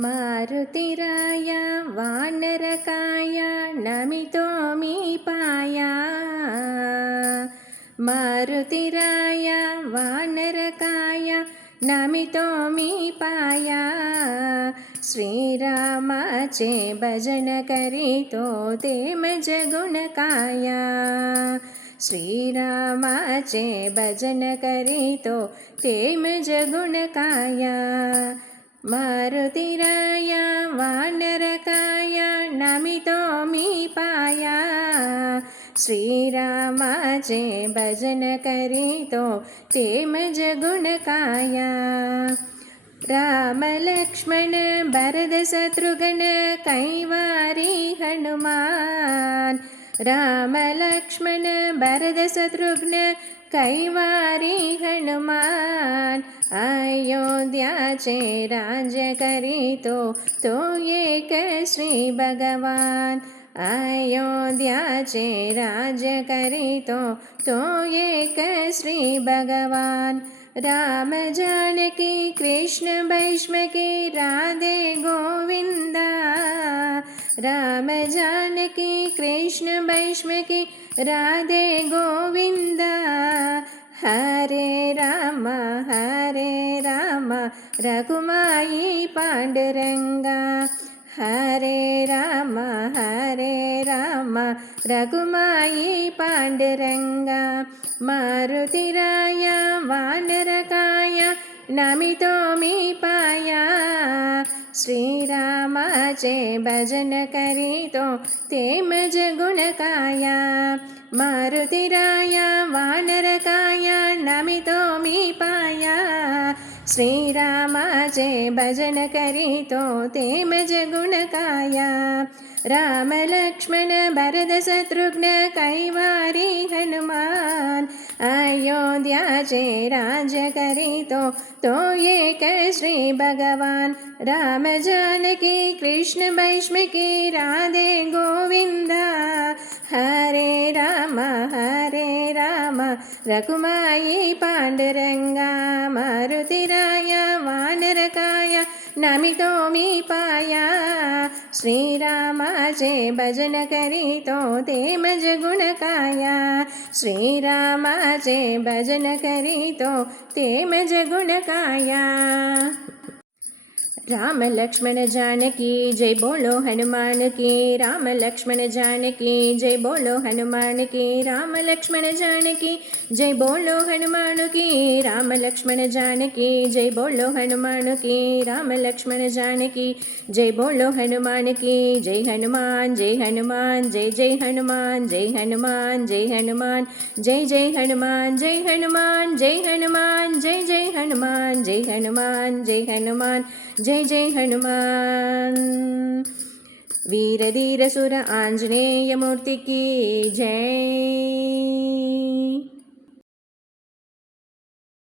मारुतिराय वानरकाय नमितो मीपाय मारुतिराय वानरकाय नमितो मीपाय श्रीरामाचे भजन करीतो ते मज गुणकाय श्रीरामाचे भजन करीतो ते मज गुणकाय मारुतिराय वानरकाय नमितो मीपाय श्रीरामाचे भजन करीतो ते मज गुणकाय राम लक्ष्मण भरत शत्रुघ्न कैवारी हनुमान राम लक्ष्मण भरत शत्रुघ्न कैवारी हनुमान अयोध्याचे राज्य करीतो तो एक श्री भगवान अयोध्याचे राज्य करीतो तो एक श्री भगवान राम जानकी कृष्ण भैष्मकी राधे गोविंदा राम जानकी कृष्ण भैष्मकी राधे गोविंदा हरे राम रघुमाई पांडुरंगा हरे राम रघुमाई पांडुरंगा मारुतिराय वानरकाय नमितो मीपाय श्रीरामाचे भजन करीतो ते मज गुणकाय मारुतिराय वानरकाय नमितो मीपाय श्रीरामाचे भजन करीतो ते मज गुणकाय राम लक्ष्मण भरत शत्रुघ्न कैवारी हनुमान अयोध्याचे राज्य करीतो तो एक श्री भगवान राम जानकी कृष्ण भैष्मकी राधे गोविंदा हरे राम रघुमाई पांडुरंगा मारुतिराय वानरकाय नमितो मीपाय श्रीरामाचे भजन करीतो ते मज गुणकाय श्रीरामाचे भजन करीतो ते मज गुणकाय राम लक्ष्मण जानकी जय बोलो हनुमान की राम लक्ष्मण जानकी जय बोलो हनुमान की राम लक्ष्मण जानकी जय बोलो हनुमान की राम लक्ष्मण जानकी जय बोलो हनुमान की राम लक्ष्मण जानकी जय बोलो हनुमान की जय हनुमान जय हनुमान जय जय हनुमान जय हनुमान जय हनुमान जय जय हनुमान जय हनुमान जय हनुमान जय जय हनुमान जय हनुमान जय हनुमान जय जय हनुमान वीर धीर सुर आंजनेय मूर्ति की जय।